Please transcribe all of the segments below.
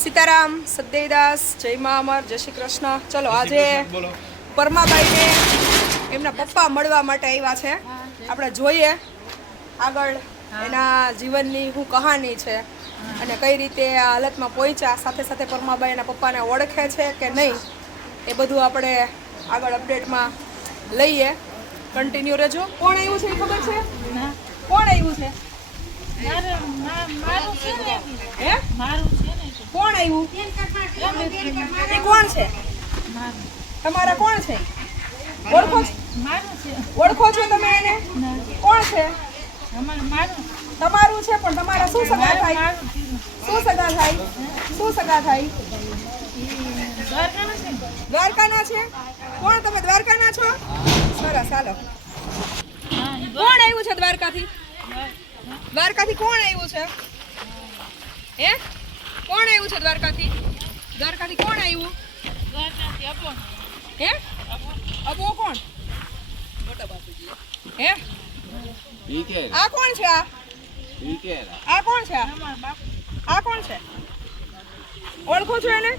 સીતારામ સદેદાસ જય મા અમર જય શ્રી કૃષ્ણ. ચલો આજે પરમાબાઈને એમના પપ્પા મળવા માટે આવ્યા છે. આપણે જોઈએ આગળ એના જીવનની શું કહાની છે અને કઈ રીતે આ હાલતમાં પહોંચ્યા. સાથે સાથે પરમાબાઈ એના પપ્પાને ઓળખે છે કે નહીં એ બધું આપણે આગળ અપડેટમાં લઈએ. કન્ટિન્યુ રહેજો. કોણ આવ્યું છે એ ખબર છે? કોણ આવ્યું છે? મારું છે હે? કોણ આવ્યું એ કોણ છે? તમારા કોણ છે? ઓળખો ઓળખો છો તમે એને? કોણ છે? તમારું છે, પણ તમારા શું સગા થાય? શું સગા થાય? શું સગા થાય? દ્વારકાના છે? કોણ તમે દ્વારકાના છો? સરસ ચાલો કોણ આવ્યું છે દ્વારકાથી? દ્વારકાથી કોણ આવ્યું છે? હે? કોણ આવ્યું છે દ્વારકાથી? દ્વારકાથી કોણ આવ્યું? હે? અબો કોણ? હે? આ કોણ છે આ? કોણ છે આ? કોણ છે? ઓળખો છો એને?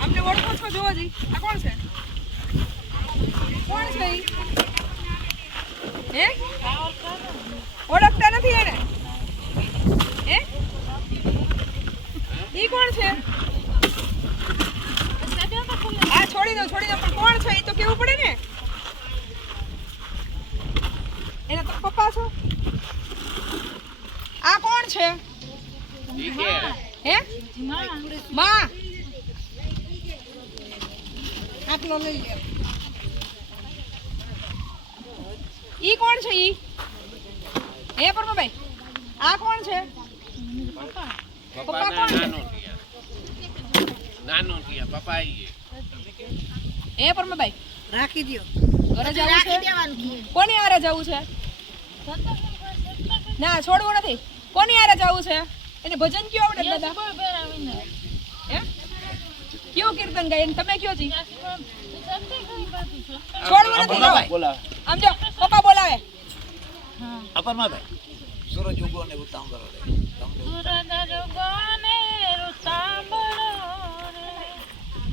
અમને ઓળખો છો જોવો જી. આ કોણ છે? કોણ છે હે? ઓળખતા નથી એને હે ઈ કોણ છે. આ છોડી દો છોડી દો, પણ કોણ છે? એ તો કેવું પડે ને? એના તમે પપ્પા છો. આ કોણ છે? હે? માં. આટલો લઈ લે ઈ કોણ છે ઈ? હે પરમાભાઈ આ કોણ છે? પપ્પા કોણ છે? નાનો થયા પપ્પા એ પરમાભાઈ? રાખી દો ઘરે જવું રાખી છે? કોની આરે જવું છે? ના છોડવું નથી. કોની આરે જવું છે? એને ભજન કયો આવડે દાદા? હે? કયું કીર્તન ગાય? એને તમે કયો જી? છોડવું નથી સમજો આમ જો પપ્પા બોલાવે. અપરમાભાઈ સૂરજ ઉગો ને ઉતાંબરો રે.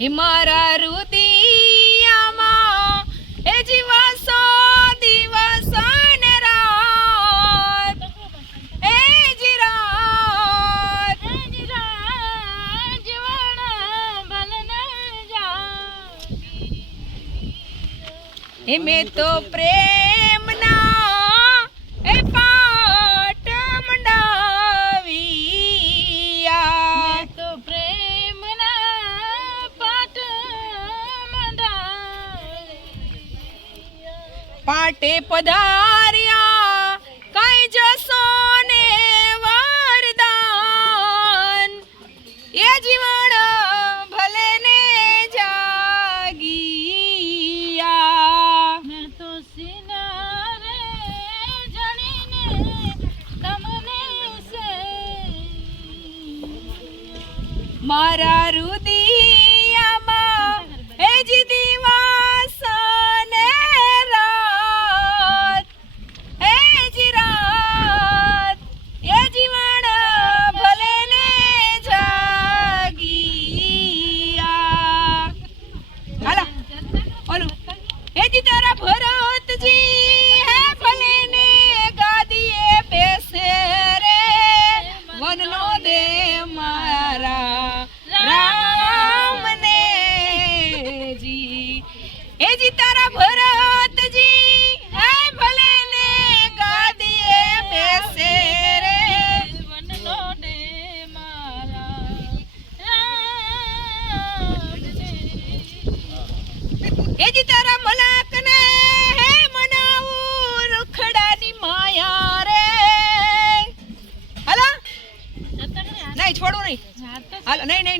હે મારા રુદિયામાં એ જીવાસો દિવસ ને રાત. એ જી રાત હે મેં તો પ્રેમના પાટે પધાર્યા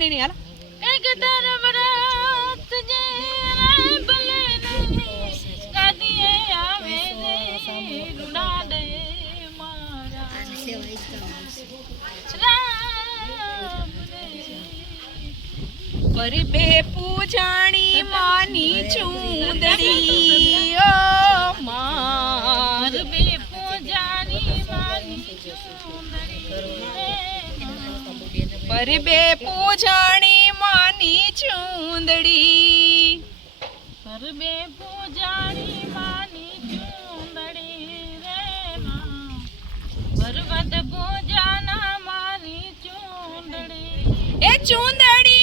નહીં નહીં નહીં એક તારા વ્રત જે આવે ને રૂડા દે મારા. રામ બે પૂજાણી માની છું ઓ ચૂંદડી પરી બે પૂજાણી માની ચૂંદડી. પર બે પૂજાની માની ચૂંદડી રે માં. પર્વત પૂજાના માની ચૂંદડી. એ ચૂંદડીના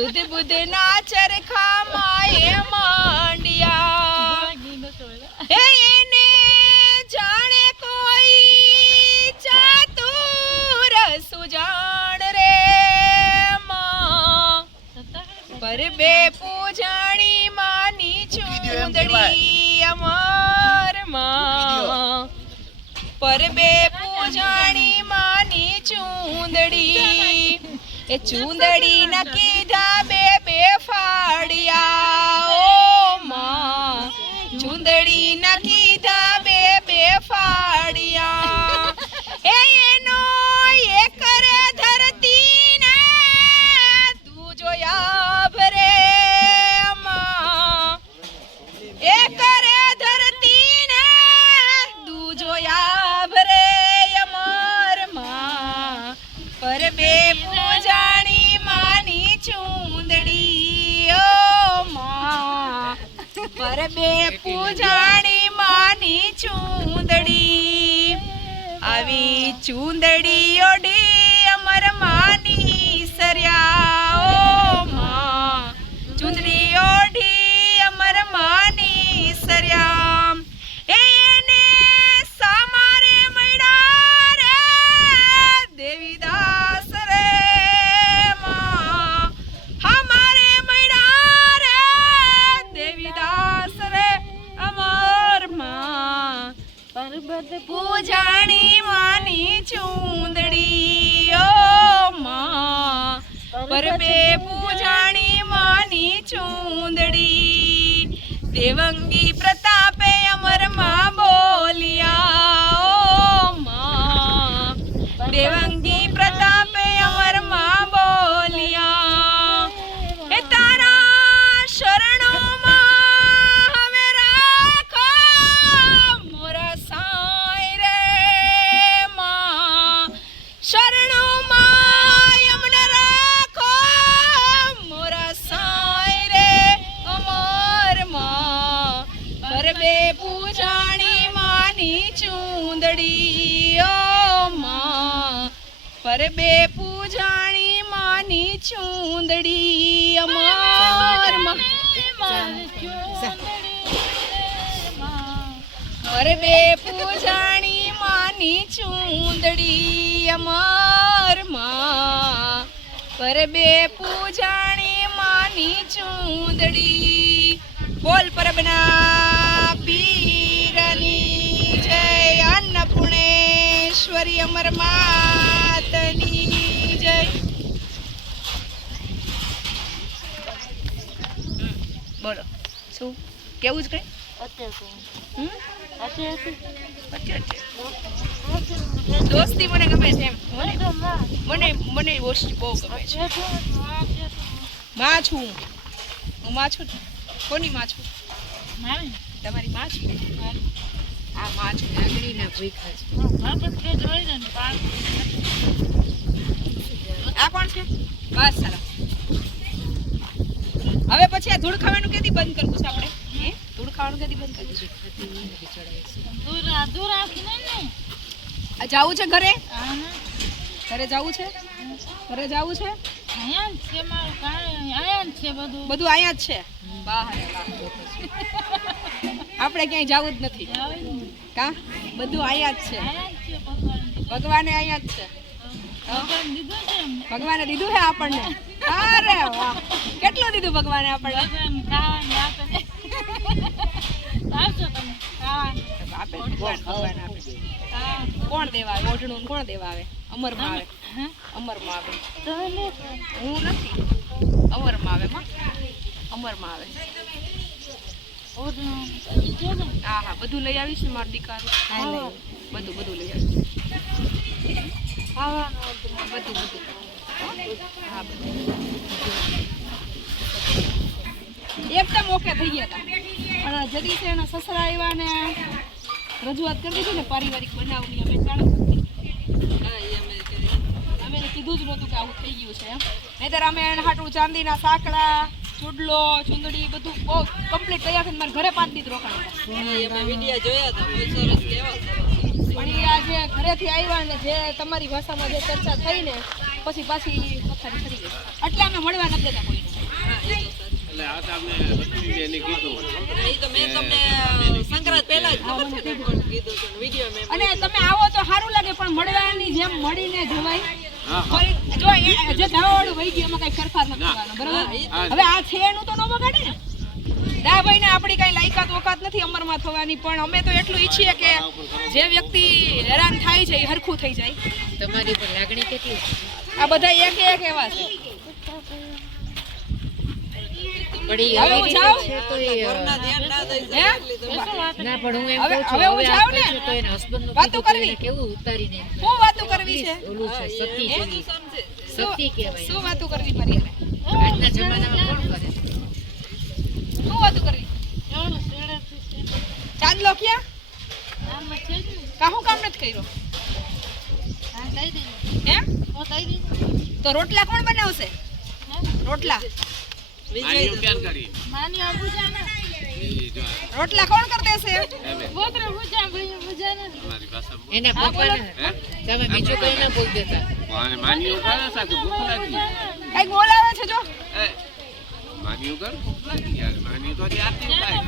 શુદ્ધ બુદ્ધ ના ચરખા માએ માંડિયા. હે એને જાણે કોઈ ચાતુર સુજાણ રે માં. પર બે પૂજાણી માની ચૂંદડી અમરમાં પર બે પૂજાણી માની ચૂંદડી એ ચૂંદડી ના કીધા બે ચૂંદડી માની ચૂંદડી બોલ પરબના પીરની જય અન્નપૂર્ણેશ્વરી અમર માતની જય. બોલો શું? કેવું જ કઈ? દોસ્તી મને ગમે છે મને મને મને બહુ ગમે છે. માં છું. હું. કોની માં છું તમારી કોની માં છું. તમારી માં છું આ માં છું આગળીના ભૂખા છે. આ કોણ છે? બસ સારા હવે પછી આ ધૂળ ખાવાનું કેદી બંધ કરવું છે આપણે? હે? ધૂળ ખાવાનું કેદી બંધ કરવું છે? આ જાવું છે ઘરે? ઘરે જાવું છે? ઘરે જાવું છે? અહીંયા જ છે મારું કાંઈ અહીંયા જ છે બધું. બધું અહીંયા જ છે? વાહ આપણે ક્યાંય જાવું જ નથી. કા? બધું અહીંયા જ છે. ભગવાન અહીંયા જ છે. ભગવાન દીધું છે આપણને? અરે વાહ. કેટલું દીધું ભગવાને આપણને. કોણ દેવા આવે? ઓઢણું કોણ દેવા આવે? અમરમાં આવે હે? અમરમાં આવે હું નથી. અમરમાં આવે માં. અમરમાં આવે ઓઢણું. ઈ છે ને? હા હા બધું લઈ આવીશ ને મારા દીકરા. બધું બધું લઈ આવીશ. બધું બધું. હા બધું. એકદમ ઓકે થઈ ગયા હતા પણ જદી છે એના સસરા આવ્યા ને રજૂઆત કરી દીધી ને પારિવારિક બનાવની અમે જાણ કીધું જ નહોતું કે આવું થઈ ગયું છે એમ. નહીતર અમે એને હાટું ચાંદીના સાંકડા ચૂડલો ચુંદડી બધું બહુ કમ્પ્લીટ તૈયાર થઈને મારે ઘરે પાંચ દીધ રોકાણ પણ એ આજે ઘરેથી આવ્યા ને જે તમારી ભાષામાં જે ચર્ચા થઈ ને પછી પાછી પથારી ફરી ગઈ. એટલે અમે મળવા નથી દેતા કોઈને એટલે આ તો અમને લક્ષ્મી એને કીધું. અને તમે આવો તો સારું લાગે પણ મળવાની જેમ મળીને જવાય. જો એ જે ધાવાવાળું વહી ગયું એમાં કઈ ફેરફાર નથી કરવાનો બરાબર? હવે આ છે એનું તો ન બગાડે ને? દાભાઈ ને આપણી કઈ લાયકાત વકાત નથી અમરમાં થવાની પણ અમે તો એટલું ઈચ્છીએ કે જે વ્યક્તિ હેરાન થાય છે એ હરખું થઈ જાય. તમારી પર લાગણી કેટલી આ બધા એક એક એવા છે. હવે હું જાઉં? ના વાતો કરવી? કેવું ઉતારીને? કરવી છે? ઓલું છે સતી કહેવાય. શું વાતો કરવી મારી આજના જમાનામાં કોણ કરે શું વાતો કરવી? ચાંદલો ક્યાં? કાહું કામ નથી કર્યો? તો રોટલા કોણ બનાવશે? રોટલા. માની પ્યાર કરી? ઈ જો રોટલા કોણ કરી દેશે બોતરે તમારી ભાષામાં ને. પપ્પાને. હે? તમે બીજું કઈ ના બોલ દેતા. માને માની કરે સાથે ભૂખ લાગી. કઈ બોલાવે છે જો. માની માન્યું ભૂખ લાગી યાર માની તો આજે આરતી થાય.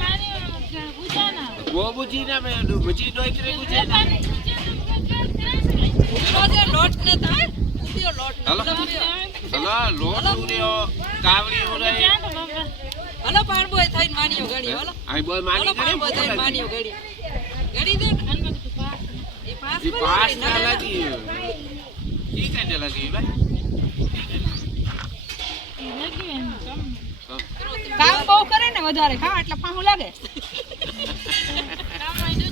બહુ બુજી ના મે બુજી ડોઈ કરે બુજી ના લોટ ને થાય. ઉડ્યો લોટ. હલો. હલો લોટ ઉર્યો કાવડી ઉરાઈ આઈ બોય માની કરે દે લાગી. ઈ પાસ ના લાગી કી કાંડે લાગી ભાઈ કામ બહુ કરે ને વધારે ખા એટલે પાહું લાગે.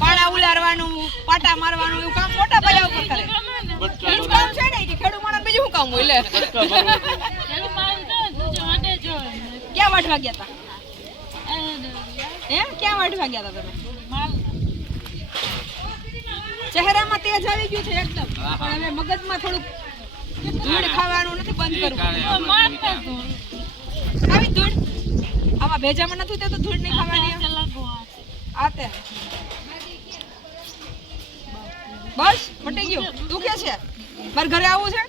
પાડા ઉલારવાનું પાટા મારવાનું એવું કામ મોટા પાયા ઉપર કરે. કામ છે ને કે ખેડૂત માણસ બીજું શું કામ હોય લે. વાટવા ગયા હતા. હે ક્યાં વાટવા ગયા હતા તમે? ચહેરામાં તેજ આવી ગયું છે એકદમ. પણ હવે મગજમાં થોડુંક ધૂળ ખાવાનું નથી બંધ કરવું. આવી ધૂળ? આમાં ભેજામાં નથી તે તો ધૂળ નહીં ખાવાની? આ તે. બસ પટી ગયું. દુખે છે. મારે ઘરે આવવું છે?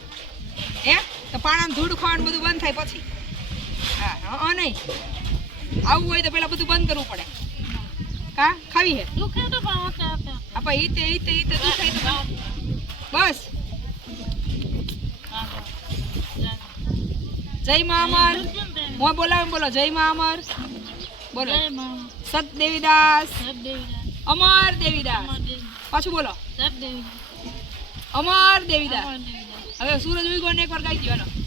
હે? તો પાણા ધૂળ ખાવાનું બધું બંધ થાય પછી. હા નહીં. આવવું હોય તો પેલા બધું બંધ કરવું પડે. કા? ખાવી હે? આપા તે ઈ તે દુખાય તો બસ. જય મા અમર. હું બોલાવે બોલો જય મા અમર. બોલો. સત દેવીદાસ. અમર દેવીદાસ પાછું બોલો. અમર દેવીદાસ. હવે સૂરજ ઉગો ને એકવાર ગાઈ દો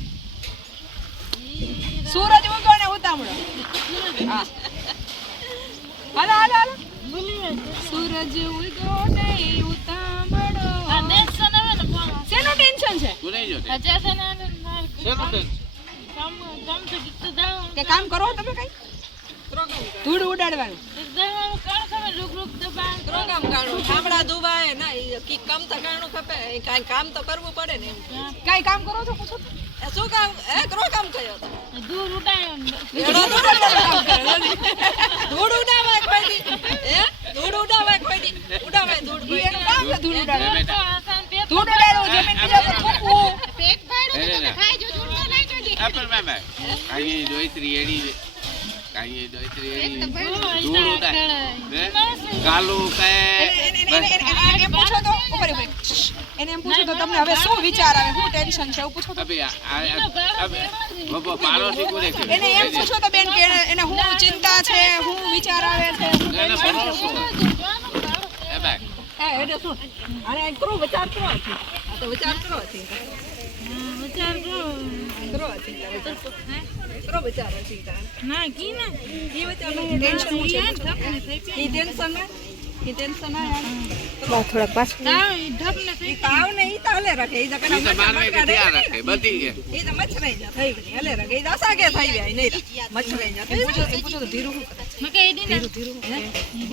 સૂરજ ઉગો ને ઉતામળો હા. હાલો હાલો હાલો. સૂરજ ઉગો ને ઉતામળો શેનું ટેન્શન છે? કે કામ કરો તમે કઈ? ધૂળ ઉડાડવાનું. કામ તો કરવું પડે ને એમ. કઈ કામ કરો છો પૂછો શું એ કરો કામ કર્યો એ ધૂળ ઉડાવે કે એને એમ પૂછો તો તમને હવે શું વિચાર આવે? શું ટેન્શન છે? એવું પૂછો તો. એને એમ પૂછો તો બેન કે એને- શું ચિંતા છે? શું વિચાર આવે છે? હા, એટલે શું? આને અહીં કરો, વિચાર કરો તો વિચાર કરો વિચાર કરો. કરો કરો વિચાર હજી ના, કી ના. એ વિચાર ટેન્શન. ટેન્શન થોડાક પાછું. તાવ ઈ ઢપને થઈ ઈ તાવ ને ઈ તો હલે રાખે. કે બધી કે. ઈ તો મચ્છરાઈ જા થઈ ગઈ હલે રાખે. ઈ તો થઈ જાય નહીં. મચરાઈ જા પૂછો તો ધીરું મેં ને. હે.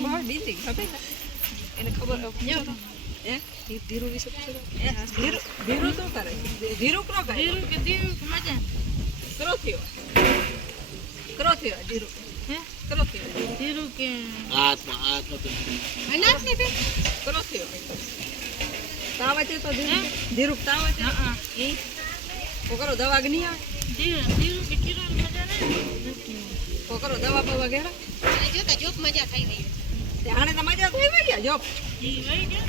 બહુ ડીસી ખબર? એને ખબર હોય પૂછો હે? ધીરું વિશે પૂછો હે? ધીરું ધીરું શું કરે? ધીરું કરો કરે? ધીરું કે ધીરું મજા. ક્રો થયો ક્રો થયો ધીરું? હે? કરો થયો ધીરું કે કરો થયો? તાવ છે તો ધીરું ધીરું તાવ છે? હા, હા. ઈ ઓ કરો દવા કે નહીં આવે? ધીરું ધીરું કે ચીરું મજા નહીં. ઓ કરો દવા બવા ઘેરા તે હાણે તો મજા થઈ ગઈ. ગયા જોબ ઈ વહી ગયા.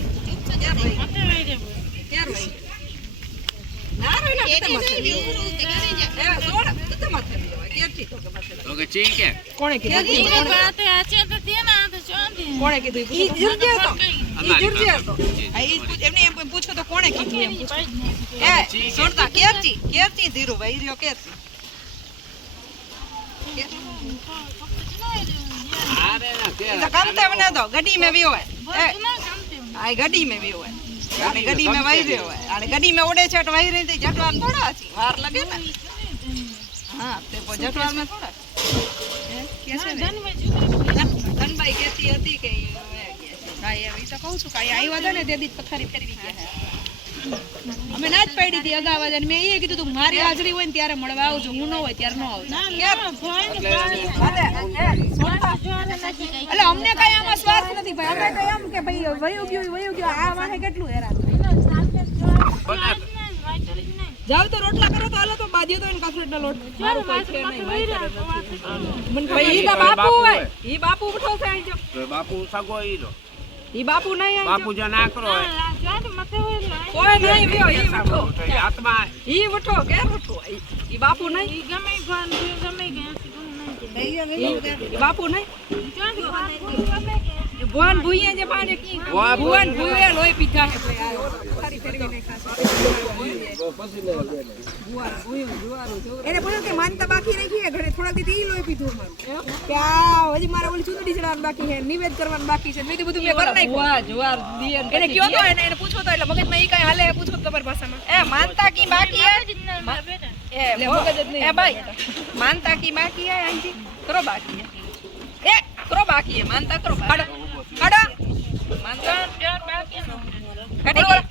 ક્યાં ભાઈ આપણે વહી ગયા? બોલ. ક્યાં ભાઈ ના રે ના કતે માથે એ સોડ કતે માથે લેવા કેરથી તો કે માથે તો કે ચી કે કોણે કીધું? ઈ ને બાતે આ છે તો તે ના આ તો શાંતિ. કોણે કીધું? ઈ જુરજે હતો કઈ ઈ જુરજે હતો આ ઈ પૂછ- એમને એમ પૂછો તો કોણે કીધું એમ ઈ પાઈ જ નહીં. એ સોડતા કેરથી કેરથી ધીરુ ભાઈ રહ્યો કેરથી? આરે ના કે તો કામતે મને તો ગડી મે બી હોય. એ. બસ ના કામતે મને. આ ગડી મે બી હોય આને ગડી મે વાઈ રહ્યો હોય. આને ગડી મે ઓડે છે તો વાઈ રહી તે જટવાન થોડા છે વાર લાગે ને. હા. ધનભાઈ કેતી હતી કે અમે ના જ પડી હતી અગાઉ મેં એ કીધું તું મારી હાજરી હોય ને ત્યારે મળવા આવજો હું ન હોય ત્યારે ન આવજો. એટલે અમને કઈ આમાં સ્વાર્થ નથી ભાઈ અમે કઈ એમ કે ભાઈ વયું ગયું વયું ગયું આ માણે કેટલું હેરાન જાવ તો રોટલા કરો તો હાલો તો બાંધ્યો તો એને કાથરટનો લોટ. ચાલો, તો ભાઈ ઈ તો બાપુ હોય. ઈ બાપુ ઉઠો છે આઈ જો. બાપુ સગો ઈ લો ઈ બાપુ નહીં આઈ જો. બાપુ જો ના કરો કોઈ નહીં વ્યો ઈ ઉઠો. આત્મા ઈ ઉઠો કે ઉઠો. ઈ બાપુ નહીં. ઈ ગમે ઈ ગમે નહીં. ઈ બાપુ નહીં. વાત ગમે કે. ભુવન ભૂઈએ જે પાડે કી ભુવન ભુઈએ લોહી પીધા હે ભાઈ. આ ફરી ફેરવીને એને પૂછ્યું કે માનતા બાકી રહી છે ઘરે થોડા દી ઈ લોહી પીધું મારું કે આ હજી મારા ઓલી ચૂંટણી ચડાવવાનું બાકી છે નિવેદ કરવાનું બાકી છે. મેં તો બધું મેં કરી નાખ્યું. વાહ જોવાર દિયન એને કયો તો એને એને પૂછો તો એટલે મગજમાં ઈ કઈ હાલે પૂછો તો તમારી ભાષામાં એ માનતા કી બાકી હે. એ મગજ જ નહીં એ ભાઈ માનતા કી બાકી હે આંજી કરો બાકી હે. એ કરો બાકી હે માનતા કરો કાઢો કાઢો. માનતા જોર બાકી ન. કાઢી.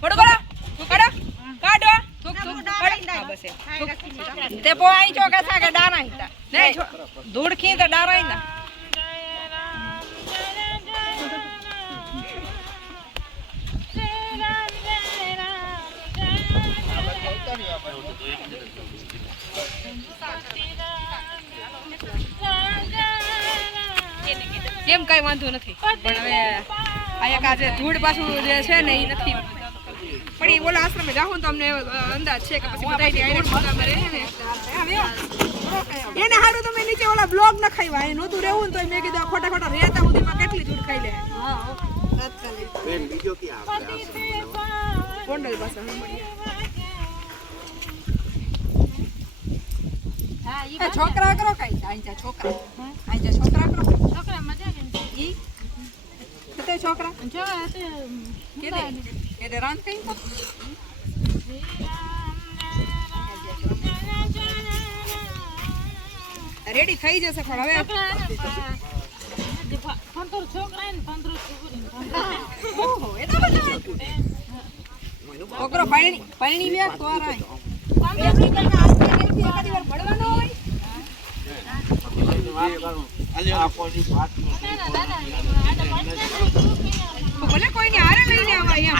ગયો કેમ કાંઈ વાંધો નથી. પણ હવે આ એક આજે ધૂળ પાછું જે છે ને એ નથી. પણ એ ઓલા આશ્રમે જાઉં તો અમને અંદાજ છે કે પછી બધા ને. એને હારું તમે નીચે ઓલા બ્લોગ ન ખાઈવા એ નહોતું રહેવું ને તો મેં કીધું ખોટા ખોટા રહેતા સુધીમાં કેટલી ધૂળ ખાઈ લે. ગોંડલ પાસે છોકરા કરો કઈ. છોકરા. છોકરા કરો. છોકરા મજા. ઈ? છોકરા? જો તે કેદે કેદે રાન કઈ તો? રેડી થઈ જશે પણ હવે. પંદર છોકરા ને પંદર છોકરી પાણી પાણી તો રાય ભલે કોઈને હારે લઈને આવા અહીંયા.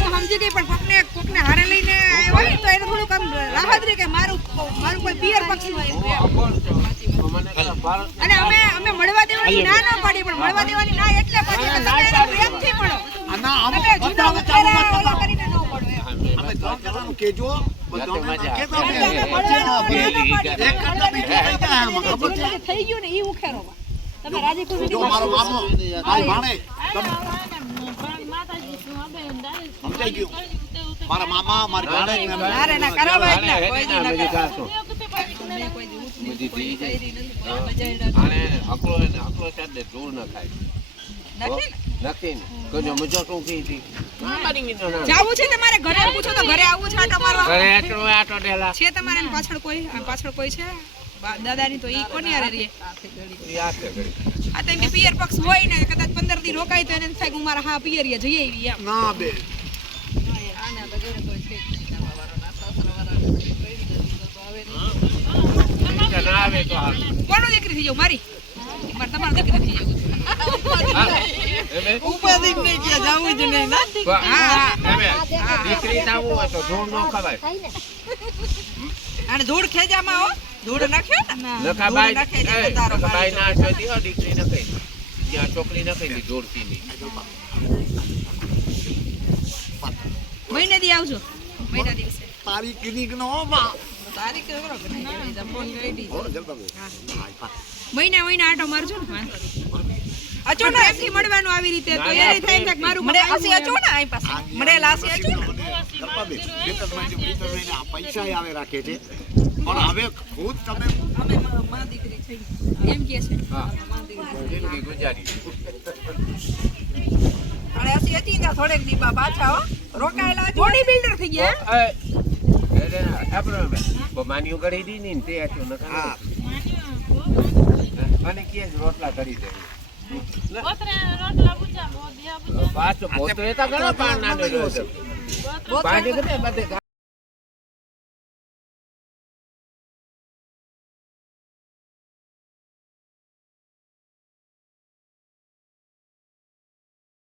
હું સમજી ગઈ પણ કોકને કોકને હારે લઈને આવ્યા તો એને થોડું રાહત રહે કે મારું મારું કોઈ પિયર પક્ષી હોય અને અમે અમે મળવા દેવાની ના ના પાડી પણ મળવા દેવાની ના એટલે પાડી કે તમે પ્રેમથી મળો ન. અમે થઈ ગયું ને? ઈ ઉખેરોમાં તમે રાજી ખુશી મારો મામો મારી ભાણે માતાજી શું હવે દાદી સમજાઈ ગયું મારા મામા મારી ભાણે ને? કરાવાય ના? કોઈ દી ન નથી મજા શું કહી હતી જાવું છે તમારે ઘરે પૂછો તો ઘરે આવું છે આટો મારવા ઘરે આટલો આટો ડેલા છે તમારે પાછળ કોઈ? પાછળ કોઈ છે? દાદાની તો ઈ કોની આરે ઘડી આ તો એમ પિયર પક્ષ હોય ને કદાચ પંદર દી રોકાય તો એને થાય હું મારા હા પિયર જઈ આવી એમ. ના બે. આના કોઈ છે કોનો દીકરી થઈ જાવ મારી? અને ધૂળ ખેજામાં હો. ધૂળ ને? ના. દીકરી ન કઈ ત્યાં છોકરી ન કઈ મહિને દી આવજો. મહિના દિવસે. નો બા. તારીખ ખબર કે ફોન કરી દીધો. હો. બે મહિને મહિને આટો મારજો ને અચો ને એમથી મળવાનું આવી રીતે તો એને થાય કે મારું મને આસી અચો ને આઈ પાસે મને લાસી અચો ને પૈસા આવે રાખે છે પણ હવે ખુદ તમે અમે માં- માં દીકરી થઈ એમ કે છે હા અને હતી થોડેક દી પાછા હો રોકાયેલા થોડી બિલ્ડર થઈ ગયા આપણે માની ગળી દીધી ને તે આટલું ન હા અને કે જ રોટલા કરી દે. પોતરે રોટલા પૂછા બહુ દિયા પાછો પોતો એ તો ઘણો પાન નાખે પાણી બધે